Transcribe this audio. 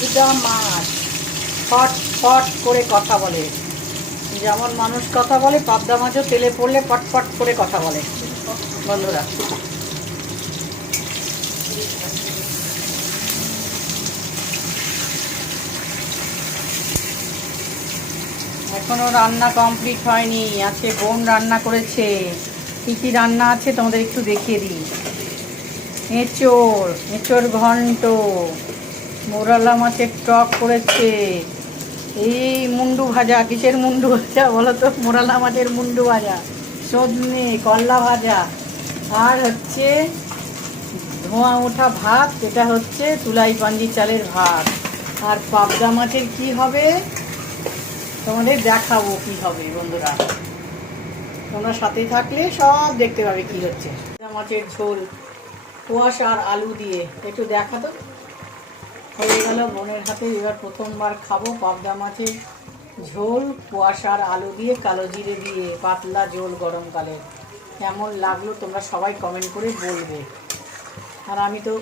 পাবদা মাছ ফট ফট করে কথা বলে, যেমন মানুষ কথা বলে পাবদা মাছও তেলে পড়লে পটপট করে কথা বলে বন্ধুরা। এখনো রান্না কমপ্লিট হয়নি, আছে বোন রান্না করেছে। কী কী রান্না আছে তোমাদের একটু দেখিয়ে দিই। এঁচোড় ঘন্ট, মোরালা মাছের টক করেছে, এই মুন্ডু ভাজা, কিসের মুন্ডু ভাজা বলো তো, মোরালা মাছের মুন্ডু ভাজা, সজনে করলা ভাজা, আর হচ্ছে ধোঁয়া ওঠা ভাত, এটা হচ্ছে তুলাই পাঞ্জি চালের ভাত। আর পাবদা মাছের কি হবে তোমাদের দেখাবো কি হবে বন্ধুরা, তোমরা সাথে থাকলে সব দেখতে পাবে কি হচ্ছে। পাবদা মাছের ঝোল কুয়াশা আর আলু দিয়ে, একটু দেখা তো। হয়ে গেল বোনের হাতে, এবার প্রথমবার খাবো পাবদা মাছের ঝোল কুয়াশা আর আলু দিয়ে, কালো জিরে দিয়ে, পাতলা ঝোল গরমকালে। কেমন লাগলো তোমরা সবাই কমেন্ট করে বলবে। আর আমি তো